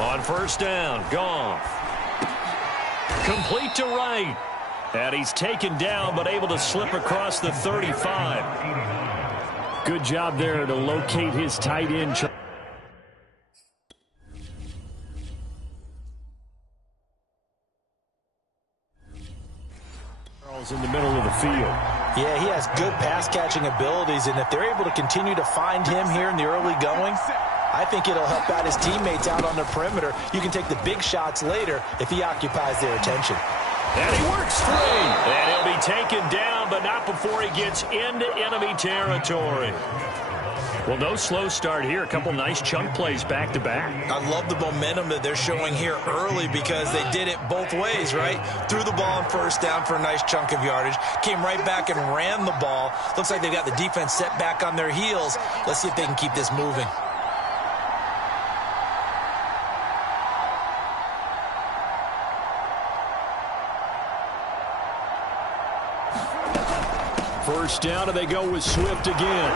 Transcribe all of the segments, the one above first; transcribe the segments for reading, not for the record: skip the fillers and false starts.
On first down, Goff. Complete to right. And he's taken down, but able to slip across the 35. Good job there to locate his tight end. Charles in the middle of the field. Yeah, he has good pass-catching abilities, and if they're able to continue to find him here in the early going, I think it'll help out his teammates out on the perimeter. You can take the big shots later if he occupies their attention. And he works free. And he'll be taken down, but not before he gets into enemy territory. Well, no slow start here. A couple nice chunk plays back-to-back. I love the momentum that they're showing here early because they did it both ways, right? Threw the ball on first down for a nice chunk of yardage. Came right back and ran the ball. Looks like they've got the defense set back on their heels. Let's see if they can keep this moving. First down, and they go with Swift again.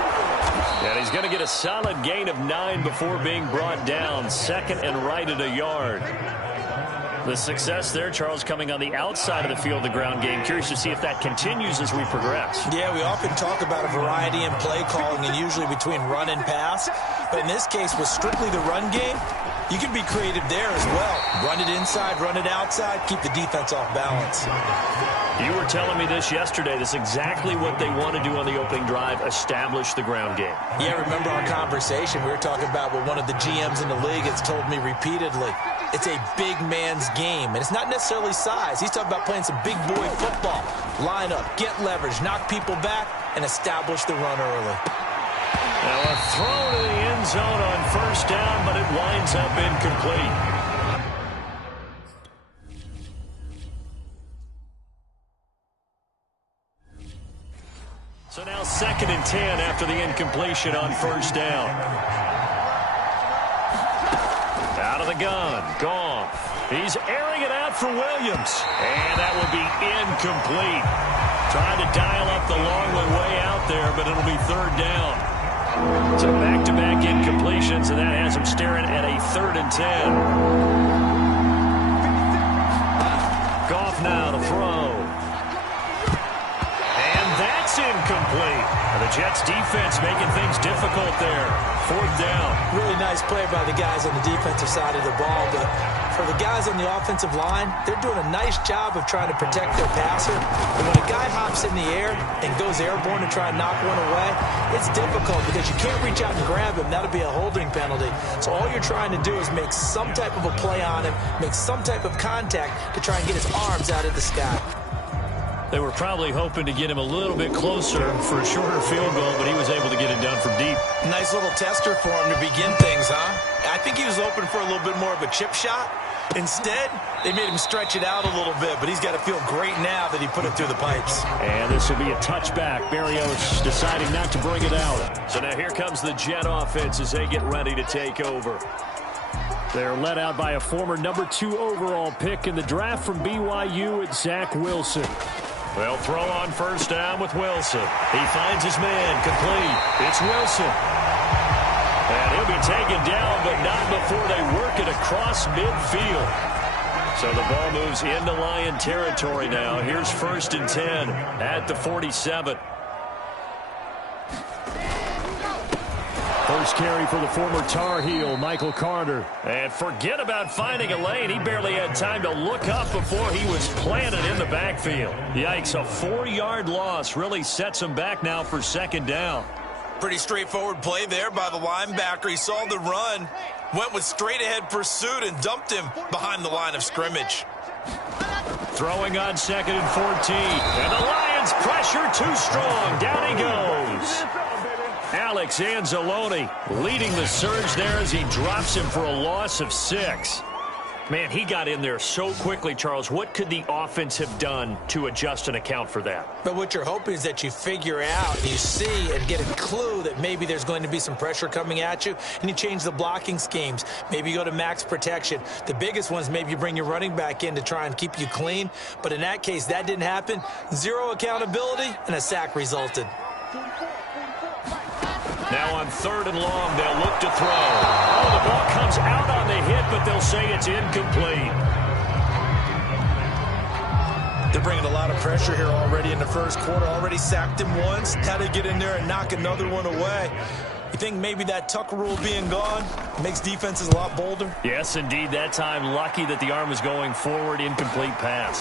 And he's going to get a solid gain of 9 before being brought down. Second and right at a yard. The success there, Charles, coming on the outside of the field, the ground game. Curious to see if that continues as we progress. Yeah, we often talk about a variety in play calling and usually between run and pass. But in this case, with strictly the run game, you can be creative there as well. Run it inside, run it outside, keep the defense off balance. You were telling me this yesterday. This is exactly what they want to do on the opening drive, establish the ground game. Yeah, remember our conversation. We were talking about what one of the GMs in the league has told me repeatedly. It's a big man's game, and it's not necessarily size. He's talking about playing some big boy football. Line up, get leverage, knock people back, and establish the run early. Now a throw to the end zone on first down, but it winds up incomplete. So now 2nd and 10 after the incompletion on first down. Out of the gun, Goff. He's airing it out for Williams. And that will be incomplete. Trying to dial up the long way out there, but it'll be 3rd down. So back-to-back incompletions, and that has him staring at a 3rd and 10. Goff now to throw. That's incomplete. The Jets defense making things difficult there. 4th down. Really nice play by the guys on the defensive side of the ball, but for the guys on the offensive line, they're doing a nice job of trying to protect their passer. And when a guy hops in the air and goes airborne to try and knock one away, it's difficult because you can't reach out and grab him. That'll be a holding penalty. So all you're trying to do is make some type of a play on him, make some type of contact to try and get his arms out of the sky. They were probably hoping to get him a little bit closer for a shorter field goal, but he was able to get it done from deep. Nice little tester for him to begin things, huh? I think he was hoping for a little bit more of a chip shot. Instead, they made him stretch it out a little bit, but he's got to feel great now that he put it through the pipes. And this will be a touchback. Berrios deciding not to bring it out. So now here comes the Jet offense as they get ready to take over. They're led out by a former number 2 overall pick in the draft from BYU, it's Zach Wilson. They'll throw on first down with Wilson. He finds his man, complete. It's Wilson. And he'll be taken down, but not before they work it across midfield. So the ball moves into Lion territory now. Here's 1st and 10 at the 47. First carry for the former Tar Heel, Michael Carter. And forget about finding a lane. He barely had time to look up before he was planted in the backfield. Yikes, a 4-yard loss really sets him back now for 2nd down. Pretty straightforward play there by the linebacker. He saw the run, went with straight-ahead pursuit, and dumped him behind the line of scrimmage. Throwing on 2nd and 14. And the Lions pressure too strong. Down he goes. Alex Anzalone leading the surge there as he drops him for a loss of 6. Man, he got in there so quickly, Charles. What could the offense have done to adjust and account for that? But what you're hoping is that you figure out, you see and get a clue that maybe there's going to be some pressure coming at you, and you change the blocking schemes. Maybe you go to max protection. The biggest one is maybe you bring your running back in to try and keep you clean. But in that case, that didn't happen. 0 accountability, and a sack resulted. Now on 3rd and long, they'll look to throw. Oh, the ball comes out on the hit, but they'll say it's incomplete. They're bringing a lot of pressure here already in the first quarter. Already sacked him once. Had to get in there and knock another one away. You think maybe that Tucker rule being gone makes defenses a lot bolder? Yes, indeed. That time, lucky that the arm was going forward. Incomplete pass.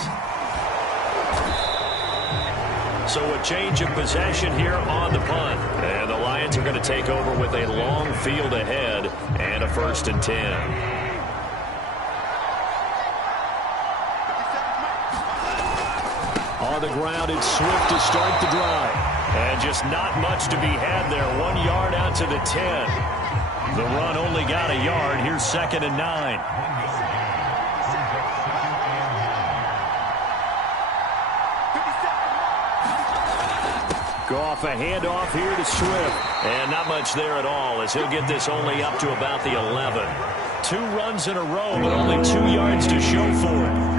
So a change of possession here on the punt. And the Lions are going to take over with a long field ahead and a 1st and 10. On the ground, it's Swift to start the drive. And just not much to be had there. 1 yard out to the 10. The run only got a yard. Here's 2nd and 9. Goff, a handoff here to Swift. And not much there at all as he'll get this only up to about the 11. 2 runs in a row, but only 2 yards to show for it.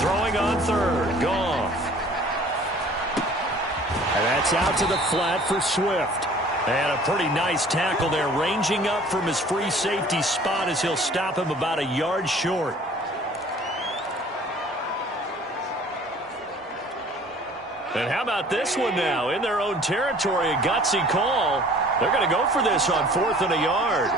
Throwing on 3rd, Goff. And that's out to the flat for Swift. And a pretty nice tackle there, ranging up from his free safety spot as he'll stop him about a yard short. And how about this one now? In their own territory, a gutsy call. They're going to go for this on 4th and a yard.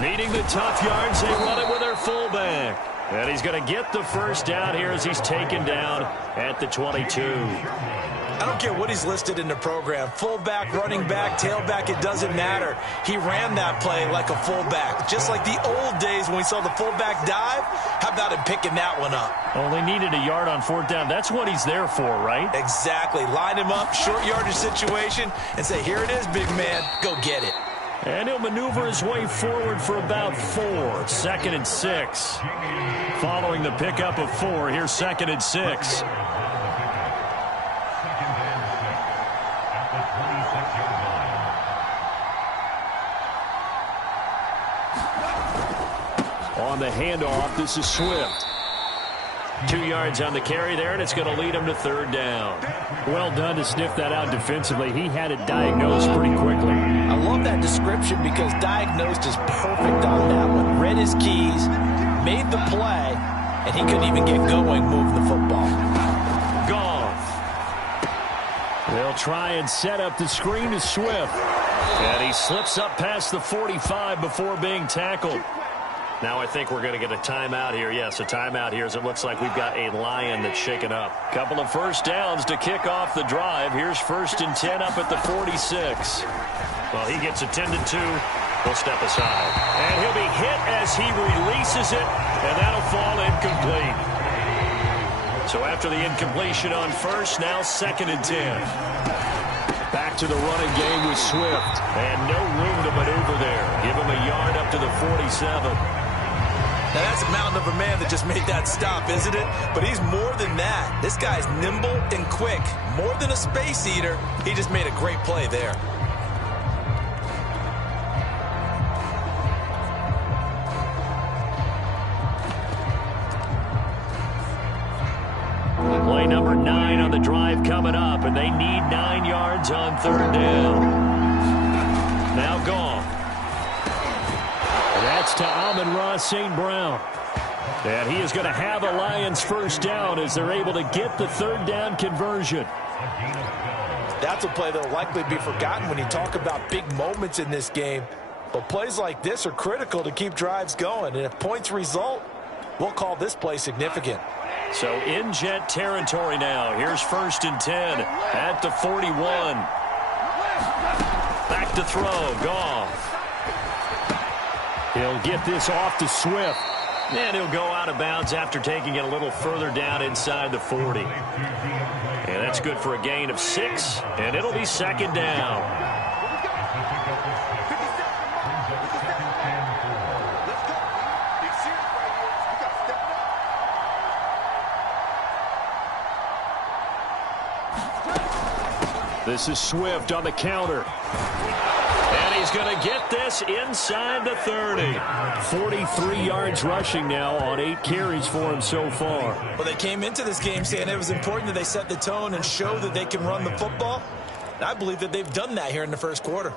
Needing the tough yards, they run it with their fullback. And he's going to get the 1st down here as he's taken down at the 22. I don't care what he's listed in the program. Fullback, running back, tailback, it doesn't matter. He ran that play like a fullback. Just like the old days when we saw the fullback dive. How about him picking that one up? Only needed a yard on 4th down. That's what he's there for, right? Exactly. Line him up, short yardage situation, and say, here it is, big man. Go get it. And he'll maneuver his way forward for about 4. 2nd and 6. Following the pickup of 4, here's 2nd and 6. On the handoff, this is Swift. 2 yards on the carry there, and it's going to lead him to 3rd down. Well done to sniff that out defensively. He had it diagnosed pretty quickly. I love that description because diagnosed is perfect on that one. Read his keys, made the play, and he couldn't even get going moving the football. Goff. They'll try and set up the screen to Swift. And he slips up past the 45 before being tackled. Now I think we're going to get a timeout here. Yes, a timeout here as it looks like we've got a Lion that's shaken up. Couple of 1st downs to kick off the drive. Here's 1st and 10 up at the 46. Well, he gets a 10-2. He'll step aside. And he'll be hit as he releases it, and that'll fall incomplete. So after the incompletion on 1st, now 2nd and 10. Back to the running game with Swift. And no room to maneuver there. Give him a yard up to the 47. Now, that's a mountain of a man that just made that stop, isn't it? But he's more than that. This guy's nimble and quick. More than a space eater. He just made a great play there. Play number 9 on the drive coming up, and they need 9 yards on 3rd down. Now Goff. That's to Amon-Ra St. Brown. And he is going to have a Lions 1st down as they're able to get the 3rd down conversion. That's a play that will likely be forgotten when you talk about big moments in this game. But plays like this are critical to keep drives going. And if points result, we'll call this play significant. So in Jet territory now. Here's 1st and 10 at the 41. Back to throw. Goff. He'll get this off to Swift. And he'll go out of bounds after taking it a little further down inside the 40. And that's good for a gain of 6. And it'll be 2nd down. This is Swift on the counter. And he's going to get this inside the 30. 43 yards rushing now on 8 carries for him so far. Well, they came into this game saying it was important that they set the tone and show that they can run the football. And I believe that they've done that here in the first quarter.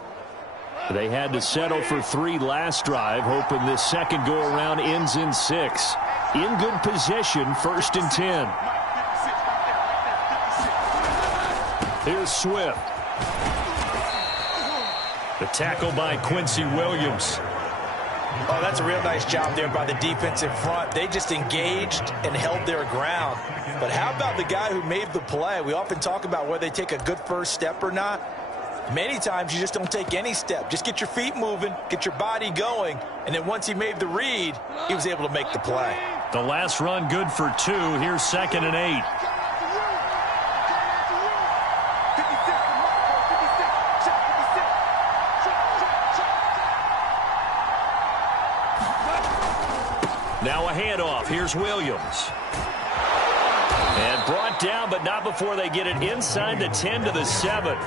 They had to settle for 3 last drive, hoping this second go-around ends in 6. In good position, 1st and 10. Here's Swift. The tackle by Quincy Williams. Oh, that's a real nice job there by the defensive front. They just engaged and held their ground. But how about the guy who made the play? We often talk about whether they take a good first step or not. Many times you just don't take any step. Just get your feet moving, get your body going, and then once he made the read, he was able to make the play. The last run good for 2. Here's 2nd and 8. Now a handoff. Here's Williams. And brought down, but not before they get it inside the 10 to the 7.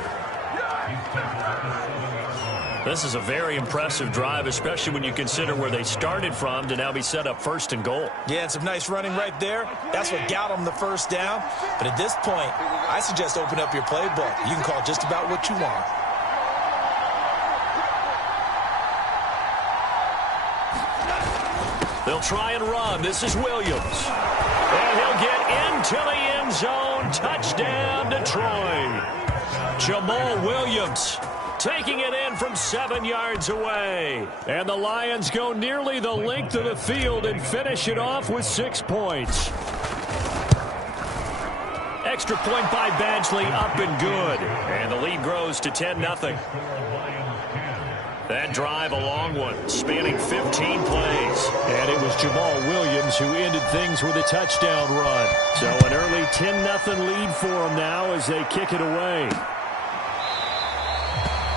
This is a very impressive drive, especially when you consider where they started from to now be set up 1st and goal. Yeah, and some nice running right there. That's what got them the first down. But at this point, I suggest open up your playbook. You can call just about what you want. They'll try and run. This is Williams. And he'll get into the end zone. Touchdown, Detroit. Jamal Williams taking it in from 7 yards away. And the Lions go nearly the length of the field and finish it off with 6 points. Extra point by Badgley, up and good. And the lead grows to 10-0. That drive, a long one, spanning 15 plays. And it was Jamal Williams who ended things with a touchdown run. So an early 10-0 lead for them now as they kick it away.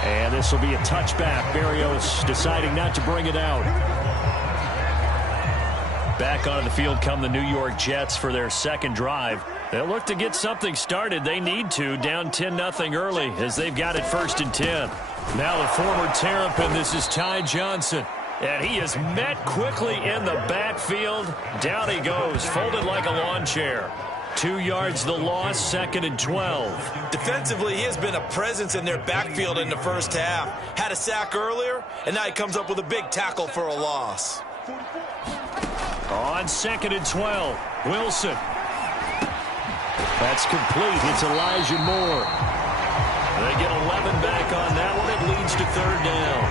And this will be a touchback. Berrios deciding not to bring it out. Back onto the field come the New York Jets for their second drive. They'll look to get something started. They need to, down 10-0 early as they've got it 1st and 10. Now the former Terrapin, this is Ty Johnson. And he is met quickly in the backfield. Down he goes, folded like a lawn chair. 2 yards the loss, 2nd and 12. Defensively, he has been a presence in their backfield in the first half. Had a sack earlier, and now he comes up with a big tackle for a loss. On 2nd and 12, Wilson. That's complete. It's Elijah Moore. They get 11 back on that one. It leads to 3rd down.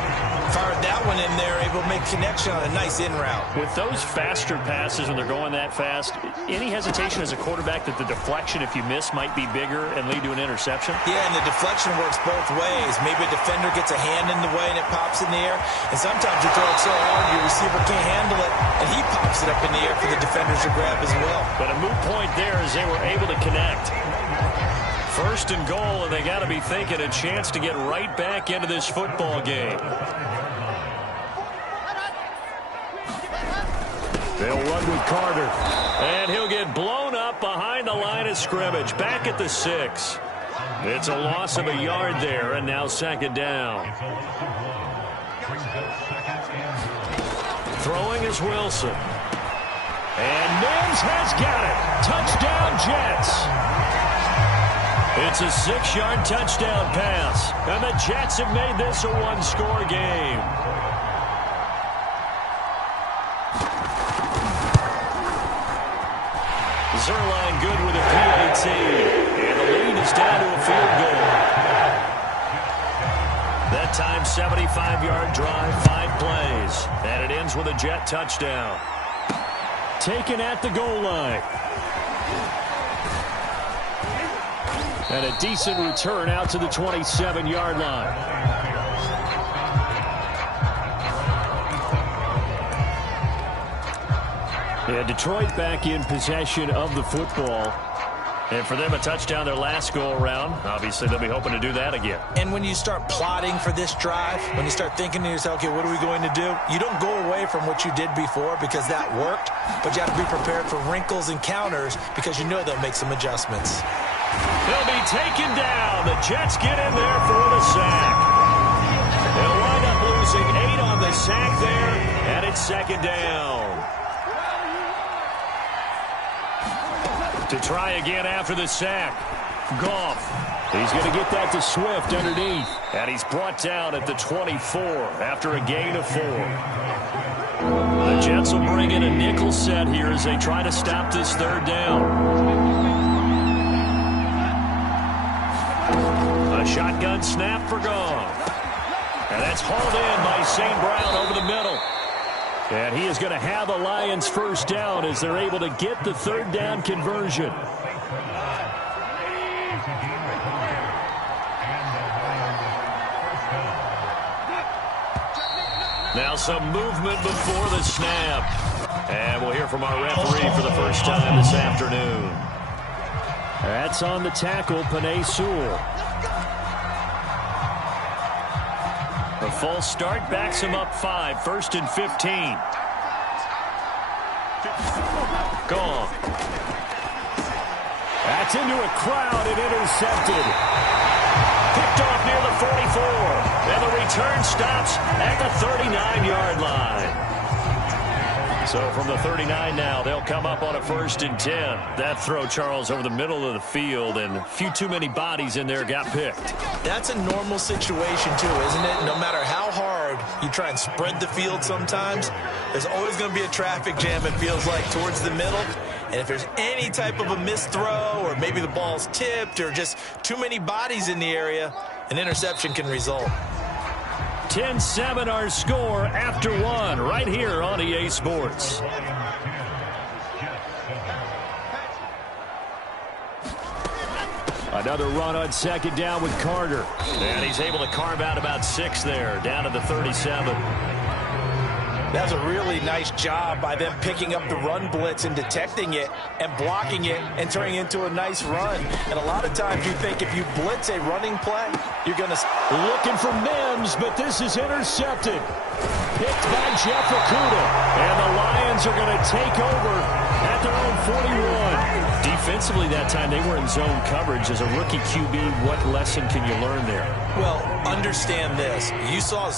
Fired that one in there, able to make connection on a nice in route. With those faster passes when they're going that fast, any hesitation as a quarterback that the deflection, if you miss, might be bigger and lead to an interception? Yeah, and the deflection works both ways. Maybe a defender gets a hand in the way and it pops in the air. And sometimes you throw it so hard your receiver can't handle it, and he pops it up in the air for the defenders to grab as well. But a moot point there as they were able to connect. 1st and goal, and they got to be thinking a chance to get right back into this football game. They'll run with Carter. And he'll get blown up behind the line of scrimmage. Back at the 6. It's a loss of a yard there, and now 2nd down. Throwing is Wilson. And Mims has got it. Touchdown, Jets. It's a 6-yard touchdown pass. And the Jets have made this a one-score game. Zerline good with a PAT. And the lead is down to a field goal. That time, 75-yard drive, 5 plays. And it ends with a Jet touchdown. Taken at the goal line. And a decent return out to the 27-yard line. Yeah, Detroit back in possession of the football. And for them, a touchdown their last go-around. Obviously, they'll be hoping to do that again. And when you start plotting for this drive, when you start thinking to yourself, okay, what are we going to do? You don't go away from what you did before because that worked, but you have to be prepared for wrinkles and counters because you know they'll make some adjustments. He'll be taken down. The Jets get in there for the sack. They'll wind up losing 8 on the sack there, and it's second down. To try again after the sack. Goff. He's going to get that to Swift underneath. And he's brought down at the 24 after a gain of 4. The Jets will bring in a nickel set here as they try to stop this third down. A shotgun snap for Goff. And that's hauled in by St. Brown over the middle. And he is going to have the Lions first down as they're able to get the third down conversion. Now some movement before the snap. And we'll hear from our referee for the first time this afternoon. That's on the tackle, Penei Sewell. A false start backs him up 5, 1st and 15. Gone. That's into a crowd and intercepted. Picked off near the 44. And the return stops at the 39-yard line. So from the 39 now, they'll come up on a 1st and 10. That throw, Charles, over the middle of the field, and a few too many bodies in there got picked. That's a normal situation, too, isn't it? No matter how hard you try and spread the field sometimes, there's always going to be a traffic jam, it feels like, towards the middle. And if there's any type of a missed throw, or maybe the ball's tipped, or just too many bodies in the area, an interception can result. 10-7 our score after 1 right here on EA Sports. Another run on second down with Carter. And he's able to carve out about 6 there, down to the 37. That was a really nice job by them picking up the run blitz and detecting it and blocking it and turning it into a nice run. And a lot of times you think if you blitz a running play, you're going to... Looking for Mims, but this is intercepted. Picked by Jeff Okudah. And the Lions are going to take over at their own 41. Defensively that time, they were in zone coverage. As a rookie QB, what lesson can you learn there? Well, understand this. You saw...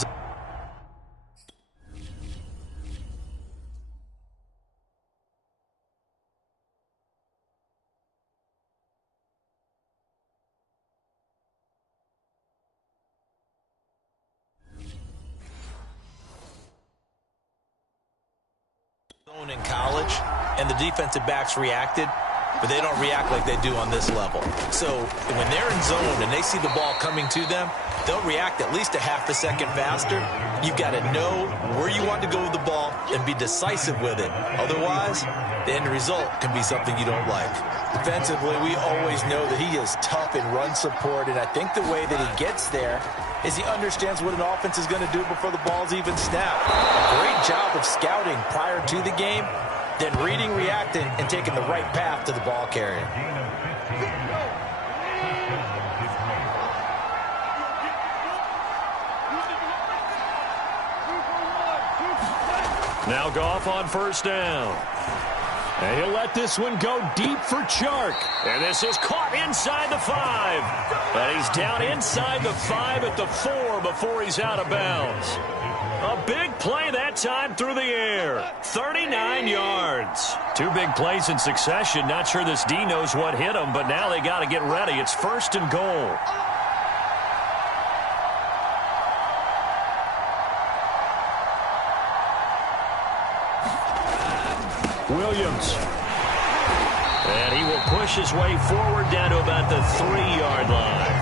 in college, and the defensive backs reacted, but they don't react like they do on this level. So when they're in zone and they see the ball coming to them, they'll react at least a half a second faster. You've got to know where you want to go with the ball and be decisive with it. Otherwise, the end result can be something you don't like. Defensively, we always know that he is tough in run support, and I think the way that he gets there is he understands what an offense is going to do before the ball's even snapped. A great job of scouting prior to the game, then reading, reacting, and taking the right path to the ball carrier. Now Goff on first down. And he'll let this one go deep for Chark. And this is caught inside the 5. And he's down inside the 5 at the 4 before he's out of bounds. A big play that time through the air. 39 yards. 2 big plays in succession. Not sure this D knows what hit him, but now they got to get ready. It's 1st and goal. Williams. And he will push his way forward down to about the 3-yard line.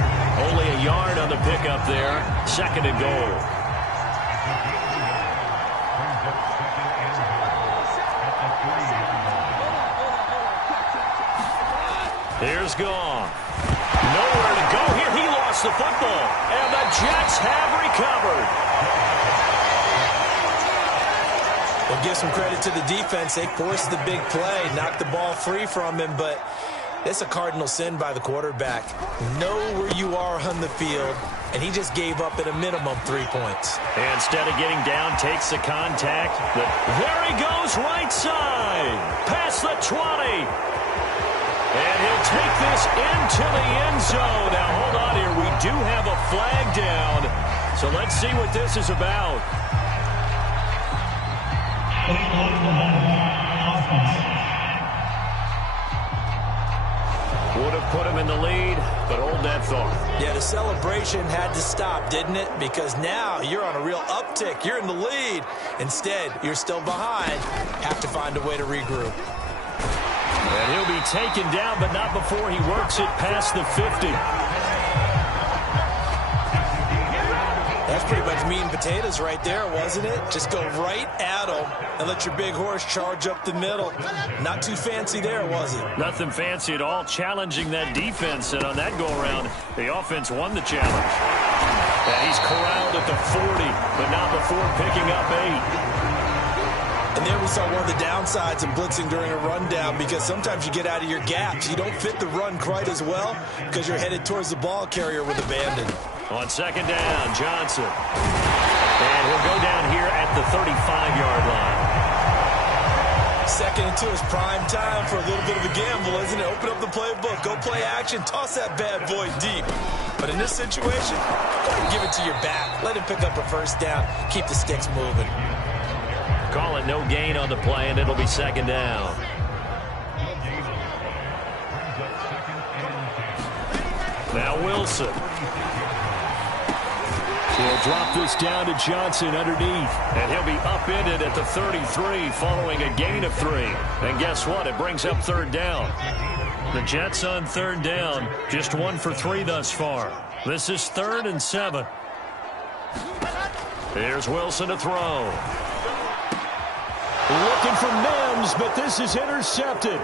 Only a yard on the pickup there. 2nd and goal. Here's Goff. Nowhere to go here. He lost the football. And the Jets have recovered. We'll give some credit to the defense. They forced the big play, knocked the ball free from him, but it's a cardinal sin by the quarterback. Know where you are on the field, and he just gave up at a minimum 3 points. And instead of getting down, takes the contact. But there he goes right side. Past the 20. And he'll take this into the end zone. Now, hold on here. We do have a flag down. So let's see what this is about. Would have put him in the lead, but hold that thought. Yeah, the celebration had to stop, didn't it? Because now you're on a real uptick. You're in the lead. Instead, you're still behind. Have to find a way to regroup. And he'll be taken down, but not before he works it past the 50. That's pretty much meat and potatoes right there, wasn't it? Just go right at him and let your big horse charge up the middle. Not too fancy there, was it? Nothing fancy at all, challenging that defense. And on that go-around, the offense won the challenge. And he's corralled at the 40, but not before picking up 8. And there we saw one of the downsides of blitzing during a rundown, because sometimes you get out of your gaps. You don't fit the run quite as well because you're headed towards the ball carrier with abandon. On second down, Johnson. And he'll go down here at the 35-yard line. Second and 2 is prime time for a little bit of a gamble, isn't it? Open up the playbook, go play action, toss that bad boy deep. But in this situation, go ahead and give it to your back. Let him pick up a first down. Keep the sticks moving. Call it no gain on the play, and it'll be second down. Now Wilson. He'll drop this down to Johnson underneath. And he'll be upended at the 33 following a gain of 3. And guess what? It brings up third down. The Jets on third down, just 1 for 3 thus far. This is 3rd and 7. Here's Wilson to throw. Looking for Mims, but this is intercepted.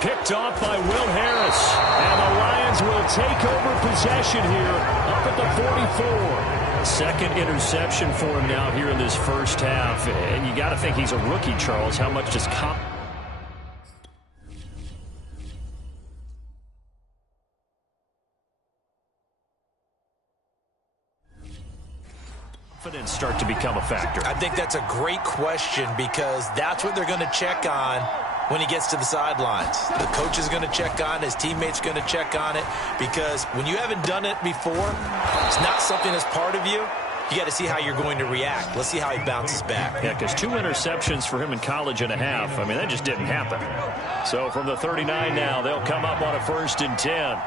Picked off by Will Harris. And the Lions will take over possession here up at the 44. Second interception for him now here in this first half. And you got to think he's a rookie, Charles. How much does confidence start to become a factor? I think that's a great question, because that's what they're going to check on when he gets to the sidelines. The coach is going to check on, his teammates going to check on it, because when you haven't done it before, it's not something that's part of you. You got to see how you're going to react. Let's see how he bounces back. Yeah, because 2 interceptions for him in college and a half. I mean, that just didn't happen. So from the 39 now, they'll come up on a 1st and 10.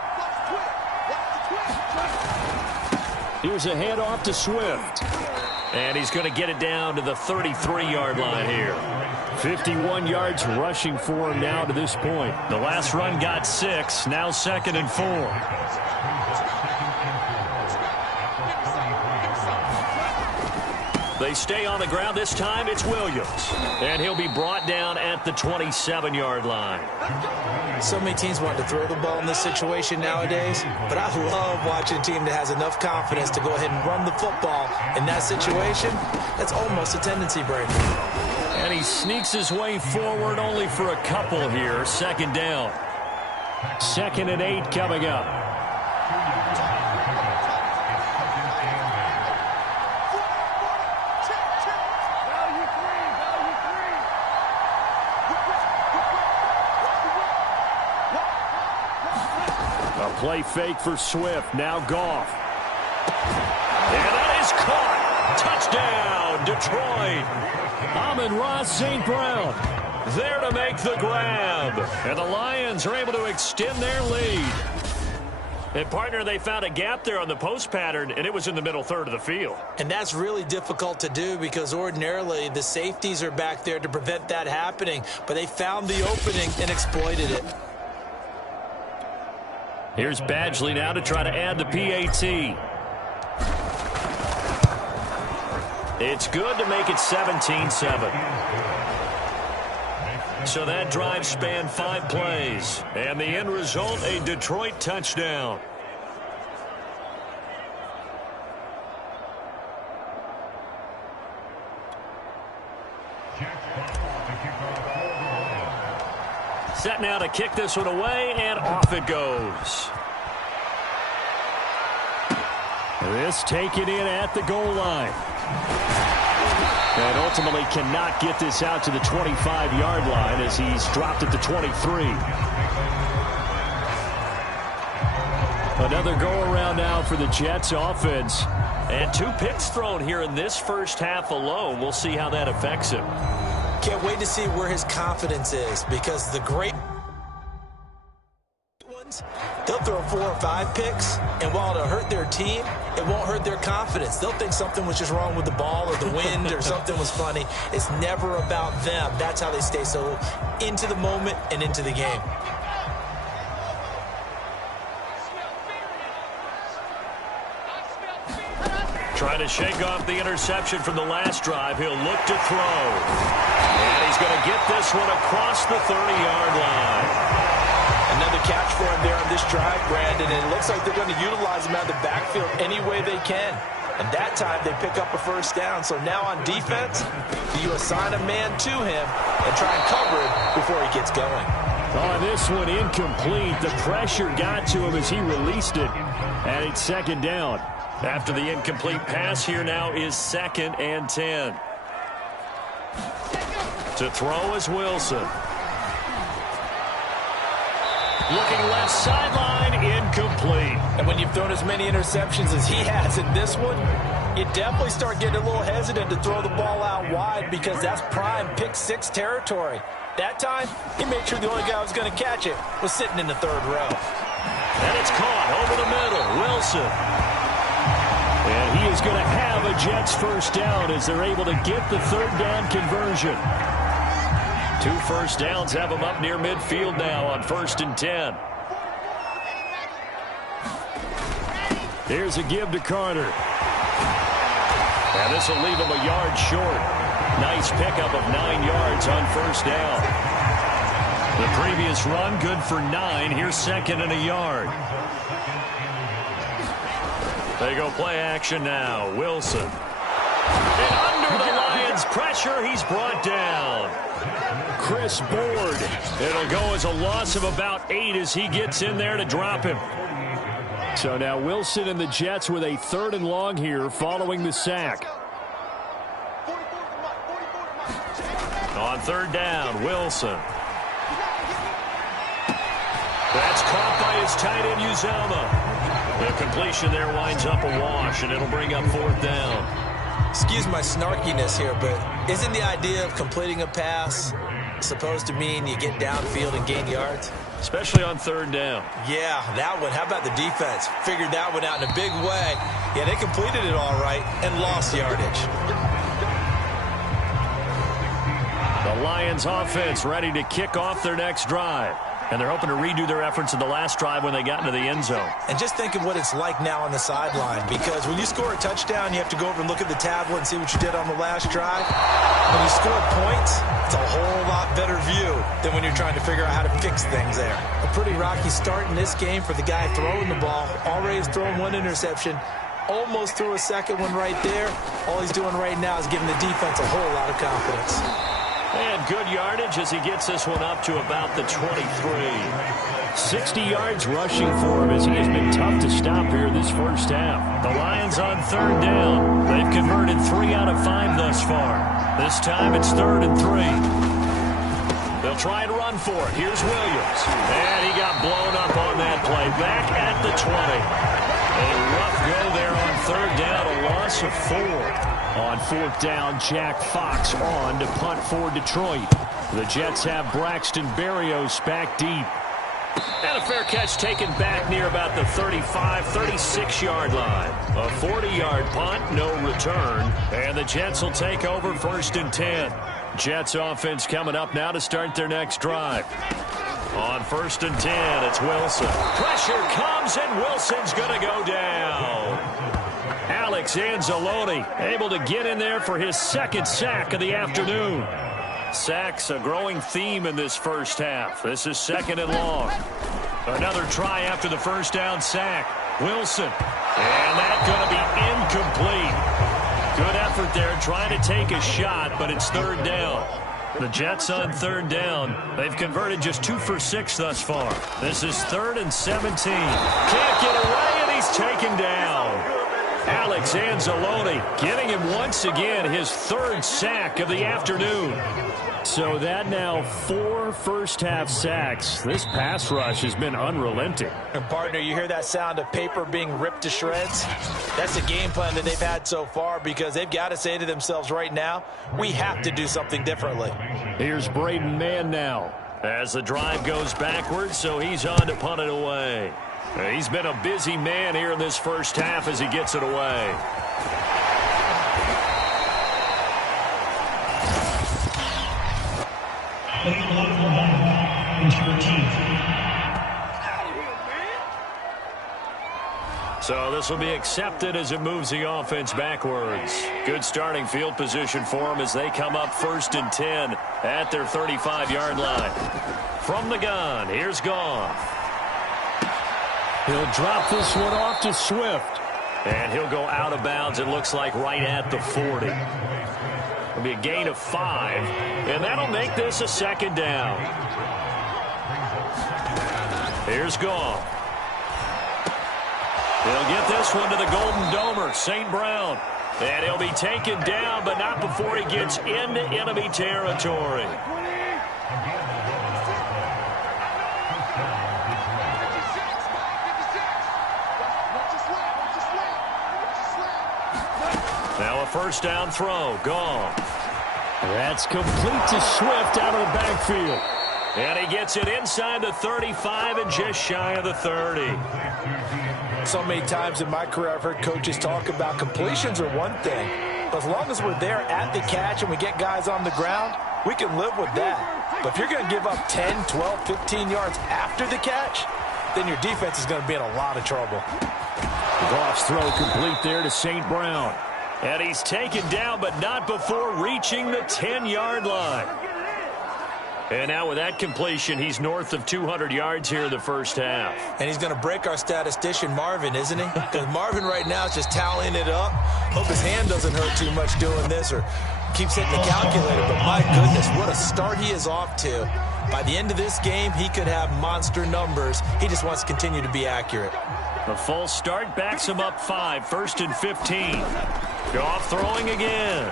Here's a handoff to Swift. And he's going to get it down to the 33-yard line here. 51 yards rushing for him now to this point. The last run got 6, now 2nd and 4. They stay on the ground. This time it's Williams. And he'll be brought down at the 27-yard line. So many teams want to throw the ball in this situation nowadays, but I love watching a team that has enough confidence to go ahead and run the football. In that situation, that's almost a tendency breaker. And he sneaks his way forward only for a couple here. 2nd down. 2nd and 8 coming up. Play fake for Swift. Now Goff. And that is caught. Touchdown, Detroit. Amon-Ra St. Brown there to make the grab. And the Lions are able to extend their lead. And, partner, they found a gap there on the post pattern, and it was in the middle third of the field. And that's really difficult to do, because ordinarily the safeties are back there to prevent that happening. But they found the opening and exploited it. Here's Badgley now to try to add the PAT. It's good to make it 17-7. So that drive spanned 5 plays. And the end result, a Detroit touchdown. Set now to kick this one away, and off it goes. This taken in at the goal line. And ultimately cannot get this out to the 25-yard line as he's dropped at the 23. Another go-around now for the Jets offense. And 2 picks thrown here in this first half alone. We'll see how that affects him. Can't wait to see where his confidence is, because the great ones, they'll throw 4 or 5 picks, and while it'll hurt their team, it won't hurt their confidence. They'll think something was just wrong with the ball or the wind or something was funny. It's never about them. That's how they stay so into the moment and into the game. Trying to shake off the interception from the last drive. He'll look to throw. And he's going to get this one across the 30-yard line. Another catch for him there on this drive, Brandon, and it looks like they're going to utilize him out of the backfield any way they can. And that time they pick up a first down. So now on defense, you assign a man to him and try and cover it before he gets going. On this one, incomplete. The pressure got to him as he released it. And it's second down. After the incomplete pass, here now is 2nd and 10. To throw is Wilson. Looking left sideline, incomplete. And when you've thrown as many interceptions as he has in this one, you definitely start getting a little hesitant to throw the ball out wide, because that's prime pick 6 territory. That time, he made sure the only guy who was going to catch it was sitting in the 3rd row. And it's caught over the middle. Wilson. And he is going to have a Jets first down as they're able to get the 3rd down conversion. 2 first downs have them up near midfield now on 1st and 10. Here's a give to Carter. And this will leave him a yard short. Nice pickup of 9 yards on 1st down. The previous run good for 9. Here's 2nd and a yard. They go play action now. Wilson. And under the Lions' pressure, he's brought down. Chris Board. It'll go as a loss of about 8 as he gets in there to drop him. So now Wilson and the Jets with a 3rd and long here following the sack. On 3rd down, Wilson. That's caught by his tight end, Uzomah. The completion there winds up a wash, and it'll bring up 4th down. Excuse my snarkiness here, but isn't the idea of completing a pass supposed to mean you get downfield and gain yards? Especially on 3rd down. Yeah, that one. How about the defense? Figured that one out in a big way. Yeah, they completed it all right and lost yardage. The Lions offense ready to kick off their next drive. And they're hoping to redo their efforts in the last drive when they got into the end zone. And just think of what it's like now on the sideline, because when you score a touchdown, you have to go over and look at the tablet and see what you did on the last drive. When you score points, it's a whole lot better view than when you're trying to figure out how to fix things there. A pretty rocky start in this game for the guy throwing the ball. Already has thrown 1 interception. Almost threw a 2nd one right there. All he's doing right now is giving the defense a whole lot of confidence. And good yardage as he gets this one up to about the 23. 60 yards rushing for him as he has been tough to stop here this first half. The Lions on 3rd down. They've converted 3 out of 5 thus far. This time it's 3rd and 3. They'll try and run for it. Here's Williams. And he got blown up on that play. Back at the 20. A rough go there on 3rd down. A loss of 4. On 4th down, Jack Fox on to punt for Detroit. The Jets have Braxton Berrios back deep. And a fair catch taken back near about the 35, 36-yard line. A 40-yard punt, no return. And the Jets will take over 1st and 10. Jets offense coming up now to start their next drive. On 1st and 10, it's Wilson. Pressure comes, and Wilson's going to go down. Alex Anzalone able to get in there for his 2nd sack of the afternoon. Sacks a growing theme in this first half. This is 2nd and long. Another try after the first down sack. Wilson. And that's going to be incomplete. Good effort there trying to take a shot, but it's 3rd down. The Jets on 3rd down. They've converted just 2 for 6 thus far. This is 3rd and 17. Can't get away, and he's taken down. Alex Alex Anzalone getting him once again his third sack of the afternoon. So that now 4 first-half sacks. This pass rush has been unrelenting. And partner, you hear that sound of paper being ripped to shreds? That's the game plan that they've had so far because they've got to say to themselves right now, we have to do something differently. Here's Braden Mann now as the drive goes backwards, so he's on to punt it away. He's been a busy man here in this first half as he gets it away. So this will be accepted as it moves the offense backwards. Good starting field position for them as they come up 1st and 10 at their 35-yard line. From the gun, here's Goff. He'll drop this one off to Swift. And he'll go out of bounds, it looks like, right at the 40. It'll be a gain of 5, and that'll make this a 2nd down. Here's Goff. He'll get this one to the Golden Domer, St. Brown. And he'll be taken down, but not before he gets into enemy territory. Now a first down throw. Goff. That's complete to Swift out of the backfield. And he gets it inside the 35 and just shy of the 30. So many times in my career I've heard coaches talk about completions are one thing. But as long as we're there at the catch and we get guys on the ground, we can live with that. But if you're going to give up 10, 12, 15 yards after the catch, then your defense is going to be in a lot of trouble. Goff's throw complete there to St. Brown. And he's taken down, but not before reaching the 10-yard line. And now with that completion, he's north of 200 yards here in the first half. And he's going to break our statistician, Marvin, isn't he? Because Marvin right now is just tallying it up. Hope his hand doesn't hurt too much doing this or keeps hitting the calculator. But my goodness, what a start he is off to. By the end of this game, he could have monster numbers. He just wants to continue to be accurate. The full start backs him up 5, 1st and 15. Goff throwing again.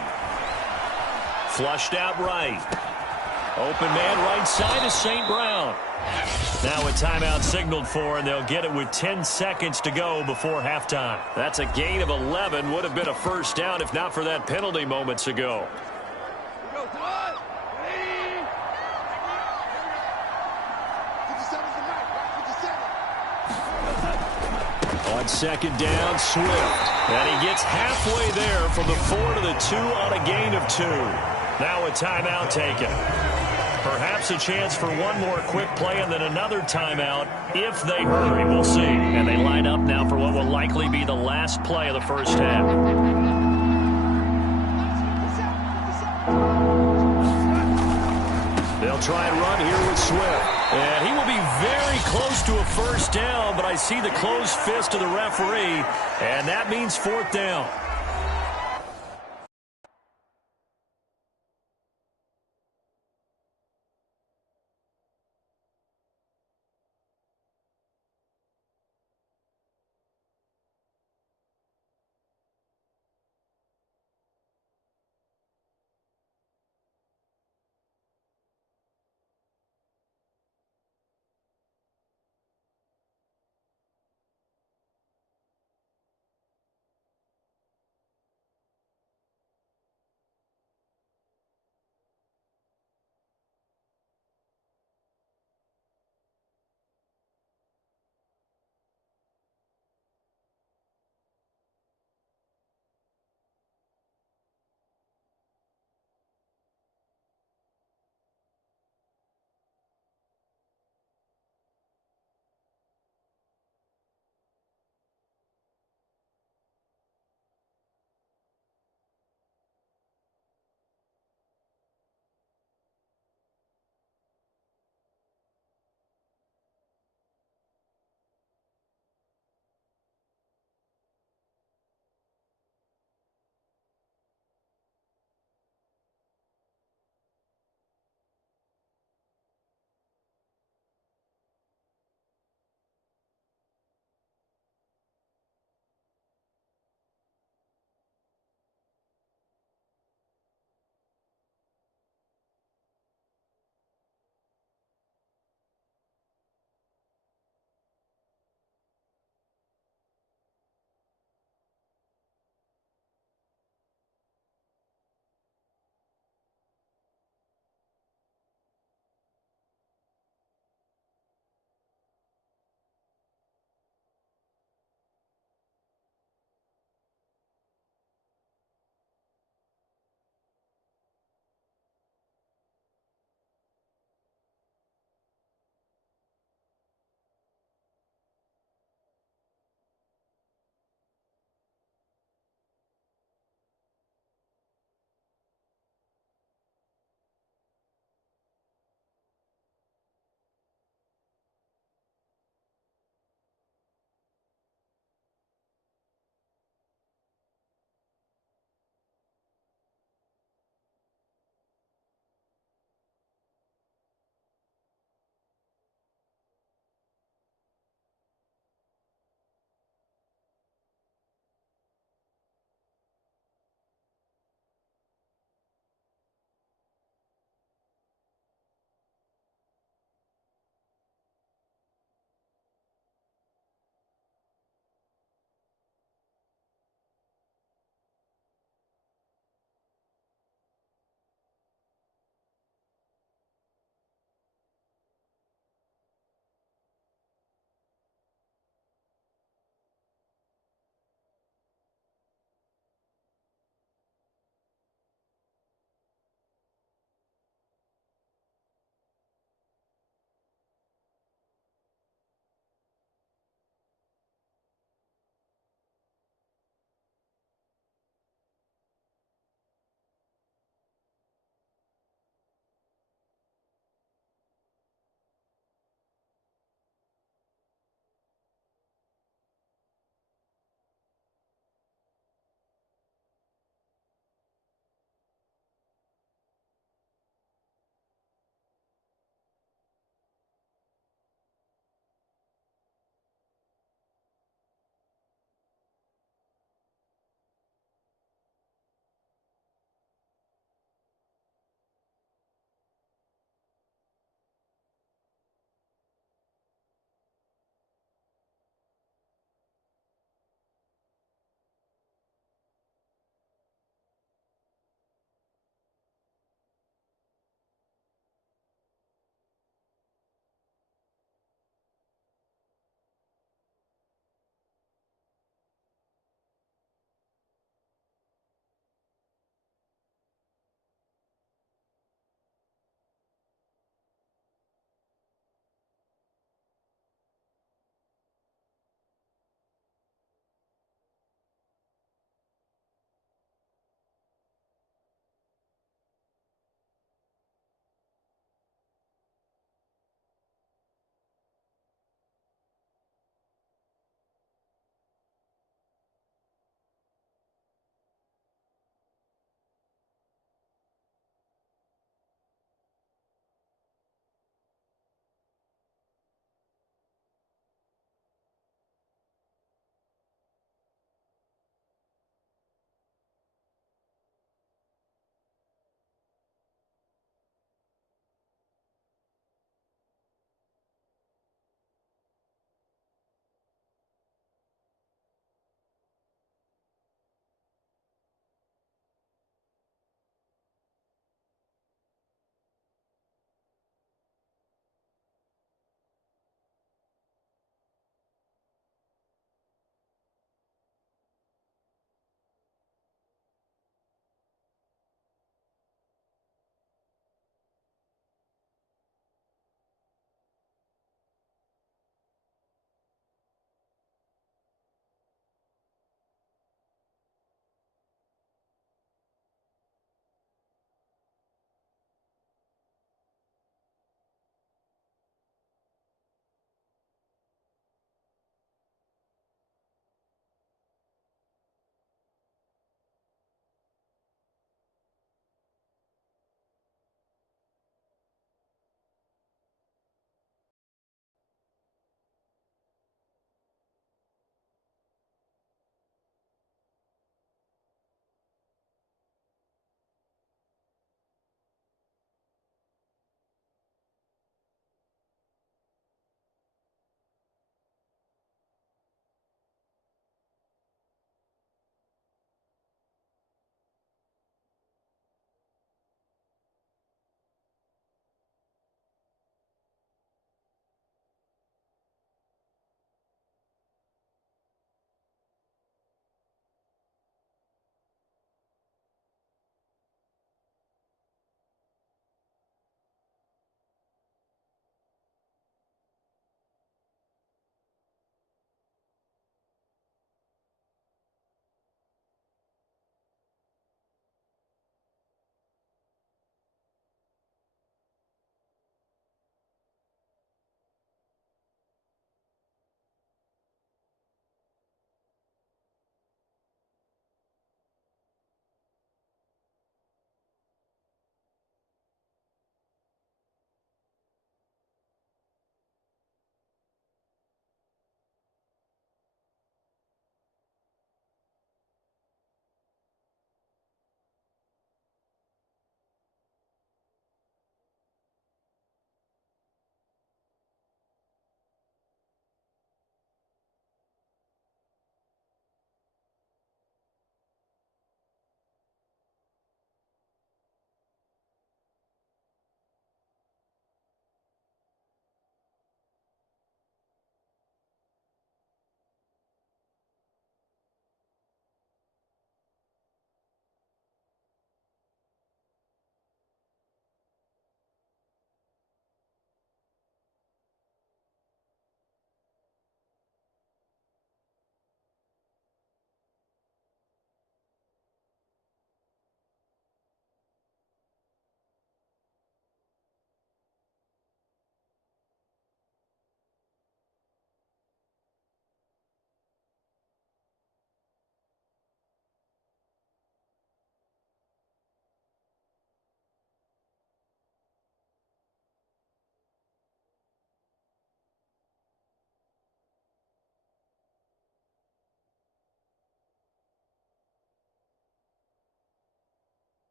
Flushed out right. Open man right side is St. Brown. Now a timeout signaled for, and they'll get it with 10 seconds to go before halftime. That's a gain of 11. Would have been a first down if not for that penalty moments ago. On 2nd down, Swift. And he gets halfway there from the 4 to the 2 on a gain of 2. Now a timeout taken. Perhaps a chance for one more quick play and then another timeout if they hurry. We'll see. And they line up now for what will likely be the last play of the first half. They'll try and run here with Swift. And he will be very close to a first down, but I see the closed fist of the referee, and that means 4th down.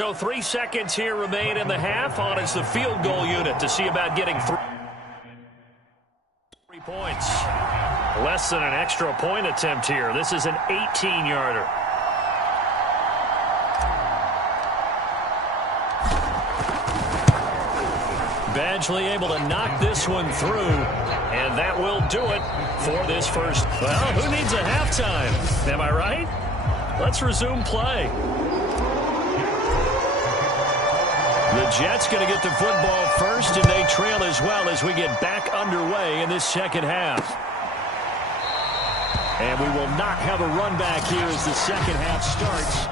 So 3 seconds here remain in the half. On is the field goal unit to see about getting 3 points. Less than an extra point attempt here. This is an 18-yarder. Badgley able to knock this one through, and that will do it for this first. Well, who needs a halftime? Am I right? Let's resume play. The Jets going to get the football first, and they trail as well as we get back underway in this second half. And we will not have a run back here as the second half starts.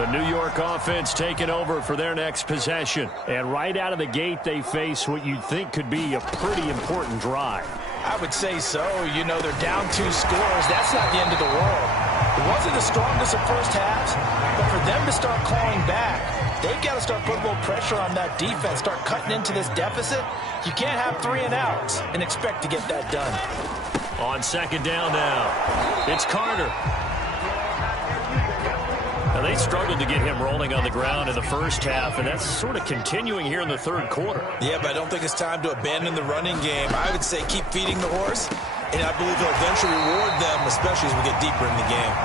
The New York offense taking over for their next possession. And right out of the gate, they face what you'd think could be a pretty important drive. I would say so. You know, they're down 2 scores. That's not the end of the world. It wasn't the strongest of first halves, but for them to start clawing back, they've got to start putting a little pressure on that defense, start cutting into this deficit. You can't have 3 and outs and expect to get that done. On second down now, it's Carter. Now, they struggled to get him rolling on the ground in the first half, and that's sort of continuing here in the third quarter. Yeah, but I don't think it's time to abandon the running game. I would say keep feeding the horse, and I believe he'll eventually reward them, especially as we get deeper in the game.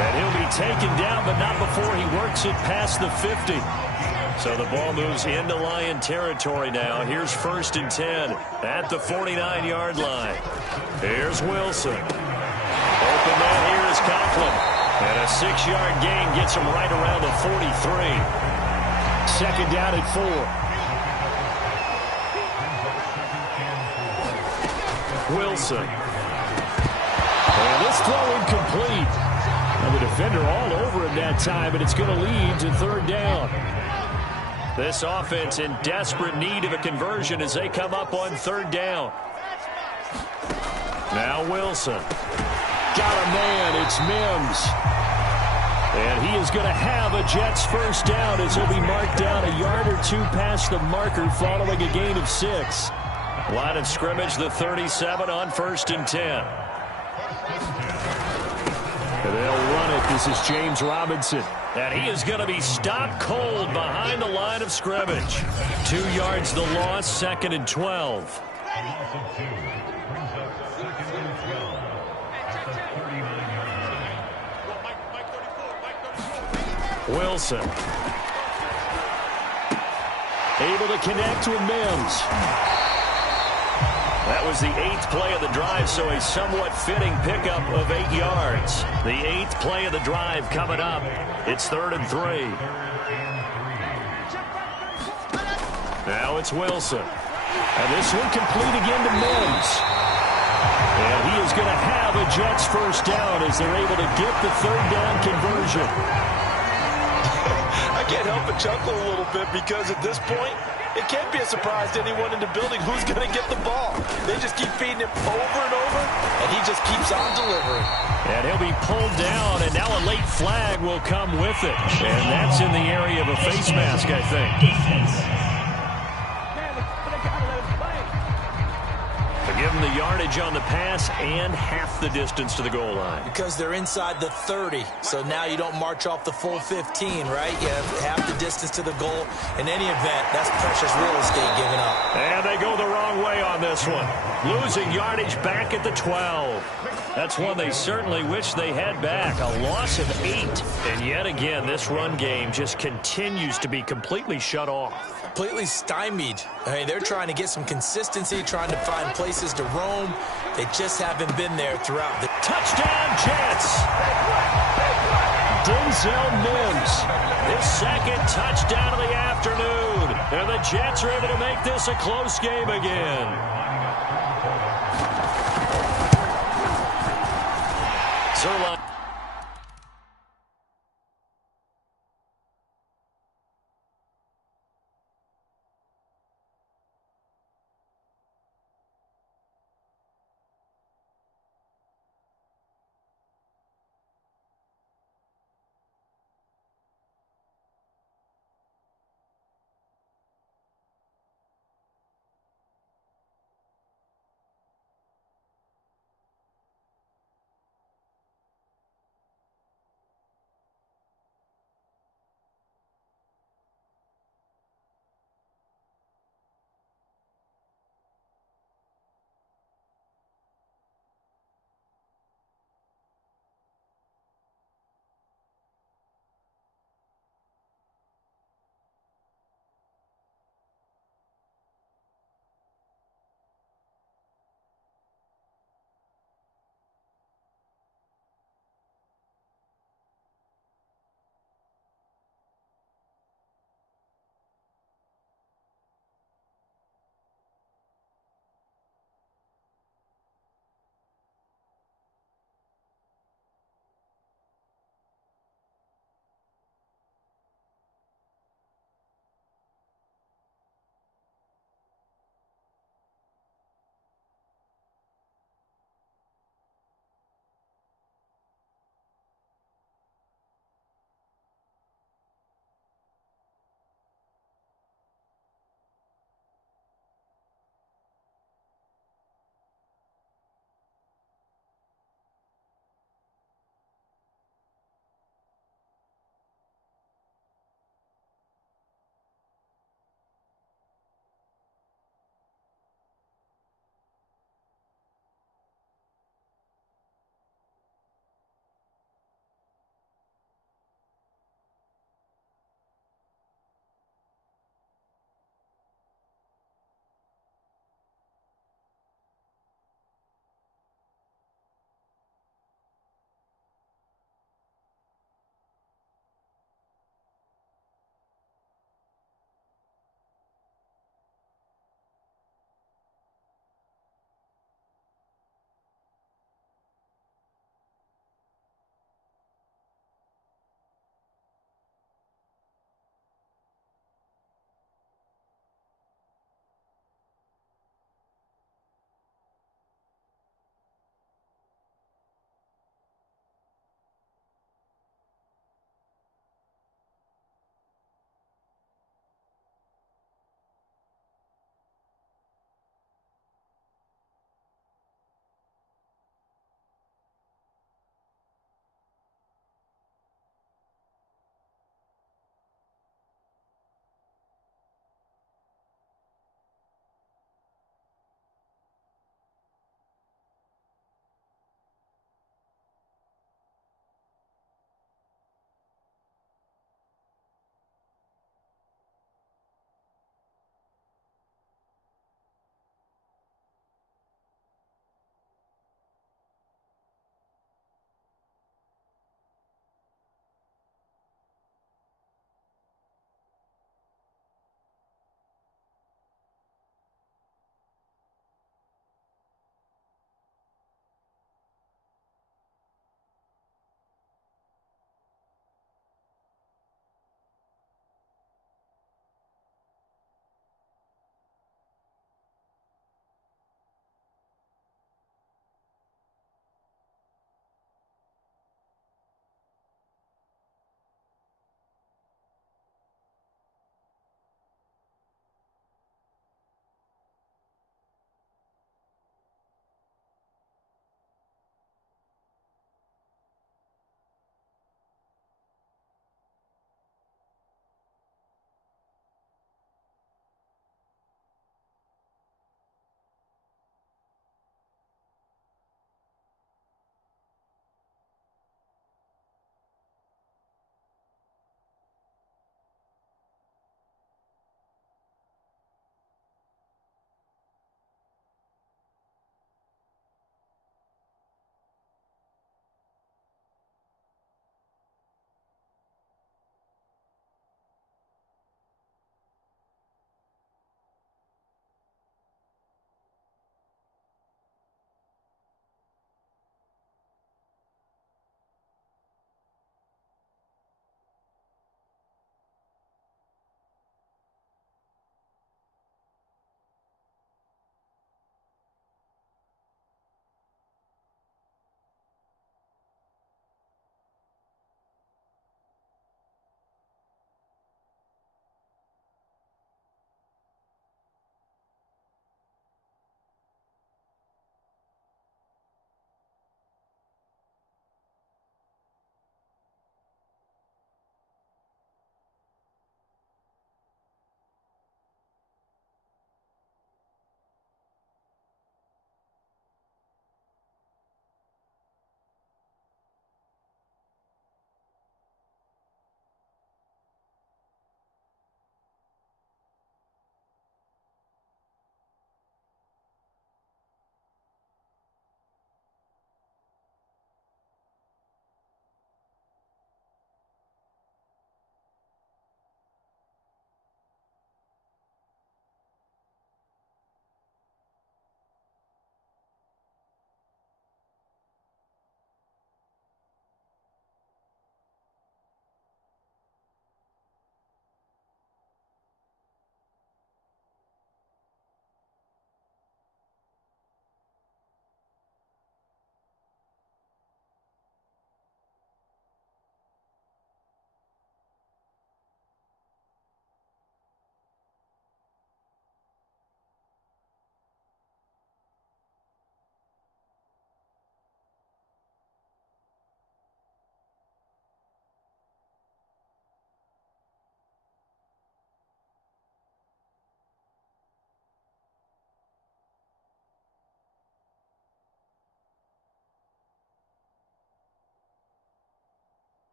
And he'll be taken down, but not before he works it past the 50. So the ball moves into Lion territory now. Here's 1st and 10 at the 49-yard line. Here's Wilson. Open man here is Conklin. And a 6-yard gain gets him right around the 43. Second down at 4. Wilson. And this throw incomplete. And the defender all over him that time, and it's going to lead to 3rd down. This offense in desperate need of a conversion as they come up on 3rd down. Now Wilson. Got a man. It's Mims. And he is going to have a Jets first down as he'll be marked down a yard or 2 past the marker following a gain of 6. Line of scrimmage, the 37 on 1st and 10. And they'll run it. This is James Robinson. And he is going to be stopped cold behind the line of scrimmage. 2 yards the loss, 2nd and 12. Wilson. Able to connect with Mims. That was the 8th play of the drive, so a somewhat fitting pickup of 8 yards. The 8th play of the drive coming up. It's 3rd and 3. Now it's Wilson. And this one complete again to Mims. And he is going to have a Jets first down as they're able to get the 3rd down conversion. I can't help but chuckle a little bit because at this point, it can't be a surprise to anyone in the building who's going to get the ball. They just keep feeding him over and over, and he just keeps on delivering. And he'll be pulled down, and now a late flag will come with it. And that's in the area of a face mask, I think. Give them the yardage on the pass and half the distance to the goal line. Because they're inside the 30, so now you don't march off the full 15, right? You have half the distance to the goal. In any event, that's precious real estate given up. And they go the wrong way on this one. Losing yardage back at the 12. That's one they certainly wish they had back. A loss of 8. And yet again, this run game just continues to be completely shut off. Completely stymied. I mean, they're trying to get some consistency, trying to find places to roam. They just haven't been there throughout the touchdown Jets. Denzel Mims, his 2nd touchdown of the afternoon. And the Jets are able to make this a close game again. Zerline.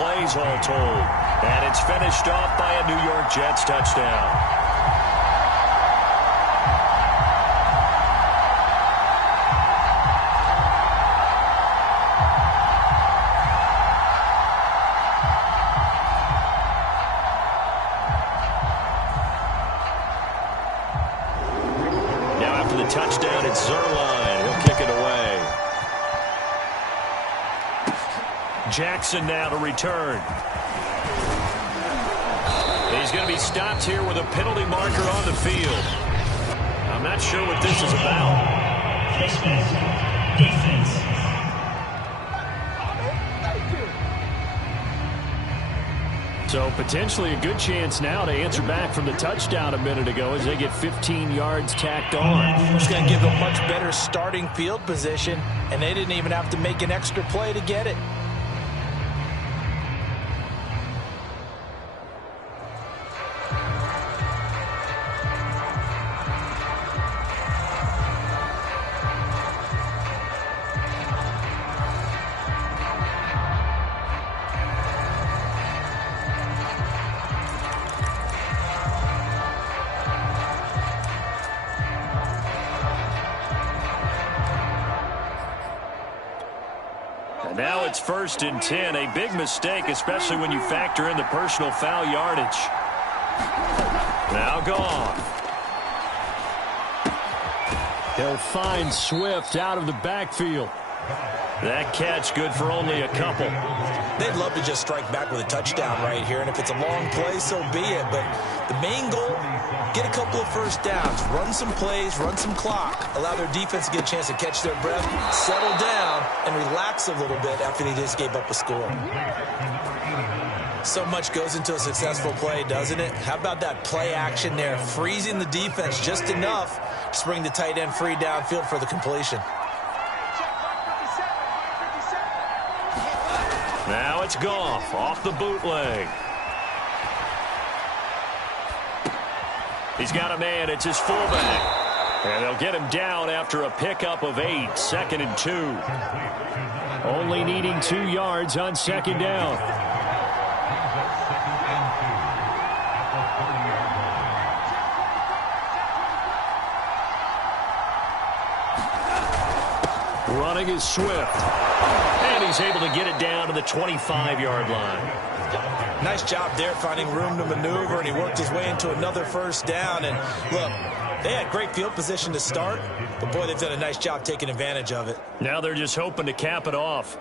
plays all told. And it's finished off by a New York Jets touchdown. Touchdown at Zuerlein. He'll kick it away. Jackson now to return. He's going to be stopped here with a penalty marker on the field. I'm not sure what this is about. Defense. So potentially a good chance now to answer back from the touchdown a minute ago as they get 15 yards tacked on. It's going to give a much better starting field position, and they didn't even have to make an extra play to get it. Now it's 1st and 10. A big mistake, especially when you factor in the personal foul yardage. Now gone. He'll find Swift out of the backfield. That catch good for only a couple. They'd love to just strike back with a touchdown right here, and if it's a long play, so be it. But the main goal, get a couple of first downs, run some plays, run some clock, allow their defense to get a chance to catch their breath, settle down, and relax a little bit after they just gave up a score. So much goes into a successful play, doesn't it? How about that play action there, freezing the defense just enough to bring the tight end free downfield for the completion. Now it's Goff off the bootleg. He's got a man. It's his fullback. And they'll get him down after a pickup of 8. 2nd and 2. Only needing 2 yards on 2nd down. Running is Swift. And he's able to get it down to the 25-yard line. Nice job there finding room to maneuver, and he worked his way into another first down. And look, they had great field position to start, but boy, they've done a nice job taking advantage of it. Now they're just hoping to cap it off.